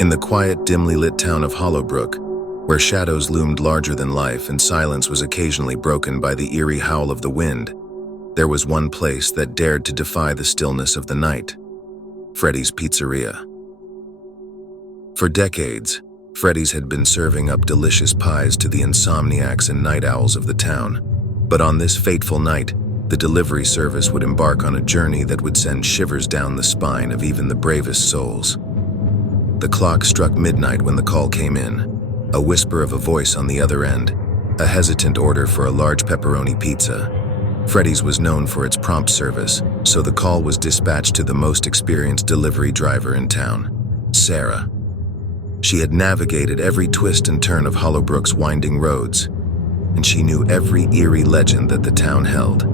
In the quiet, dimly lit town of Hollowbrook, where shadows loomed larger than life and silence was occasionally broken by the eerie howl of the wind, there was one place that dared to defy the stillness of the night: Freddy's Pizzeria. For decades, Freddy's had been serving up delicious pies to the insomniacs and night owls of the town. But on this fateful night, the delivery service would embark on a journey that would send shivers down the spine of even the bravest souls. The clock struck midnight when the call came in, a whisper of a voice on the other end, a hesitant order for a large pepperoni pizza. Freddy's was known for its prompt service, so the call was dispatched to the most experienced delivery driver in town, Sarah. She had navigated every twist and turn of Hollowbrook's winding roads, and she knew every eerie legend that the town held.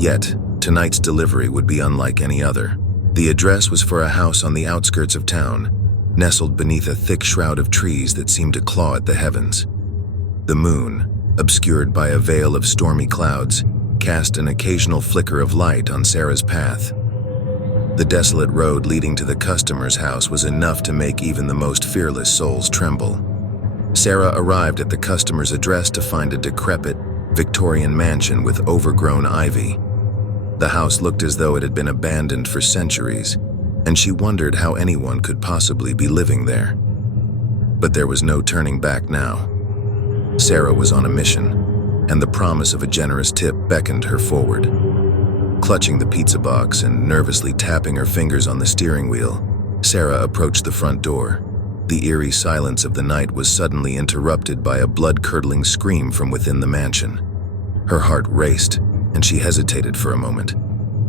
Yet, tonight's delivery would be unlike any other. The address was for a house on the outskirts of town, nestled beneath a thick shroud of trees that seemed to claw at the heavens. The moon, obscured by a veil of stormy clouds, cast an occasional flicker of light on Sarah's path. The desolate road leading to the customer's house was enough to make even the most fearless souls tremble. Sarah arrived at the customer's address to find a decrepit, Victorian mansion with overgrown ivy. The house looked as though it had been abandoned for centuries, and she wondered how anyone could possibly be living there. But there was no turning back now. Sarah was on a mission, and the promise of a generous tip beckoned her forward. Clutching the pizza box and nervously tapping her fingers on the steering wheel, Sarah approached the front door. The eerie silence of the night was suddenly interrupted by a blood-curdling scream from within the mansion. Her heart raced, and she hesitated for a moment.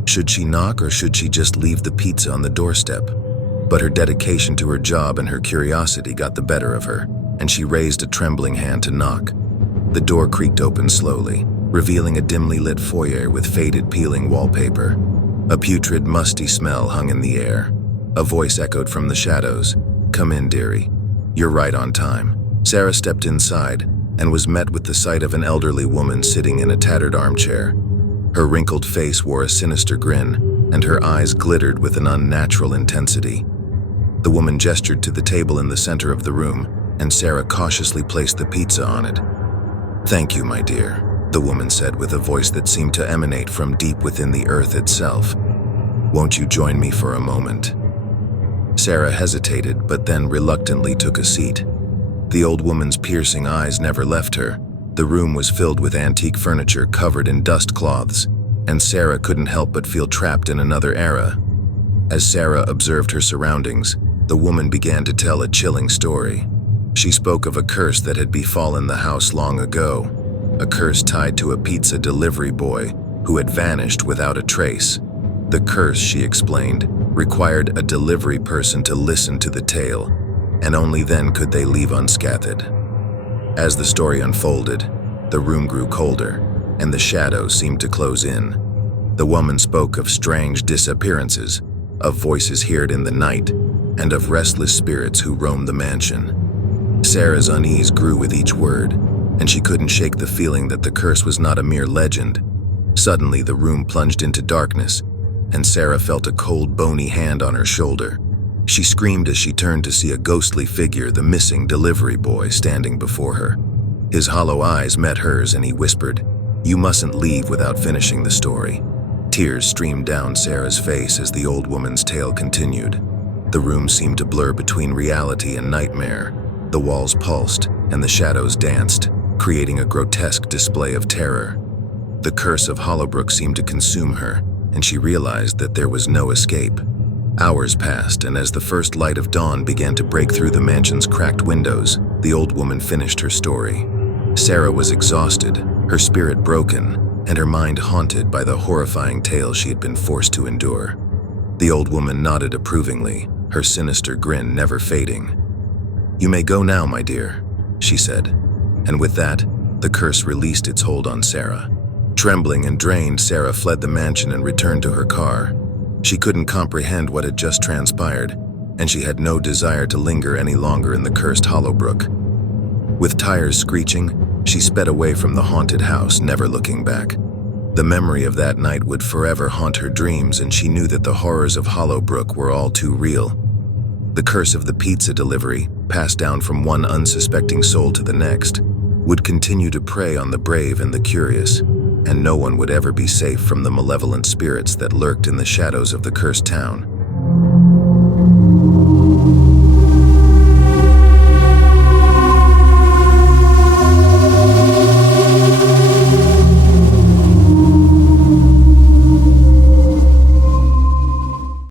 Should she knock or should she just leave the pizza on the doorstep? But her dedication to her job and her curiosity got the better of her, and she raised a trembling hand to knock. The door creaked open slowly, revealing a dimly lit foyer with faded, peeling wallpaper. A putrid, musty smell hung in the air. A voice echoed from the shadows. "Come in, dearie. You're right on time." Sarah stepped inside and was met with the sight of an elderly woman sitting in a tattered armchair. Her wrinkled face wore a sinister grin, and her eyes glittered with an unnatural intensity. The woman gestured to the table in the center of the room, and Sarah cautiously placed the pizza on it. "Thank you, my dear," the woman said with a voice that seemed to emanate from deep within the earth itself. "Won't you join me for a moment?" Sarah hesitated, but then reluctantly took a seat. The old woman's piercing eyes never left her. The room was filled with antique furniture covered in dust cloths, and Sarah couldn't help but feel trapped in another era. As Sarah observed her surroundings, the woman began to tell a chilling story. She spoke of a curse that had befallen the house long ago, a curse tied to a pizza delivery boy who had vanished without a trace. The curse, she explained, required a delivery person to listen to the tale, and only then could they leave unscathed. As the story unfolded, the room grew colder, and the shadows seemed to close in. The woman spoke of strange disappearances, of voices heard in the night, and of restless spirits who roamed the mansion. Sarah's unease grew with each word, and she couldn't shake the feeling that the curse was not a mere legend. Suddenly, the room plunged into darkness, and Sarah felt a cold, bony hand on her shoulder. She screamed as she turned to see a ghostly figure, the missing delivery boy, standing before her. His hollow eyes met hers, and he whispered, "You mustn't leave without finishing the story." Tears streamed down Sarah's face as the old woman's tale continued. The room seemed to blur between reality and nightmare. The walls pulsed, and the shadows danced, creating a grotesque display of terror. The curse of Hollowbrook seemed to consume her, and she realized that there was no escape. Hours passed, and as the first light of dawn began to break through the mansion's cracked windows, the old woman finished her story. Sarah was exhausted, her spirit broken, and her mind haunted by the horrifying tale she had been forced to endure. The old woman nodded approvingly, her sinister grin never fading. "You may go now, my dear," she said, and with that, the curse released its hold on Sarah. Trembling and drained, Sarah fled the mansion and returned to her car. She couldn't comprehend what had just transpired, and she had no desire to linger any longer in the cursed Hollowbrook. With tires screeching, she sped away from the haunted house, never looking back. The memory of that night would forever haunt her dreams, and she knew that the horrors of Hollowbrook were all too real. The curse of the pizza delivery, passed down from one unsuspecting soul to the next, would continue to prey on the brave and the curious, and no one would ever be safe from the malevolent spirits that lurked in the shadows of the cursed town.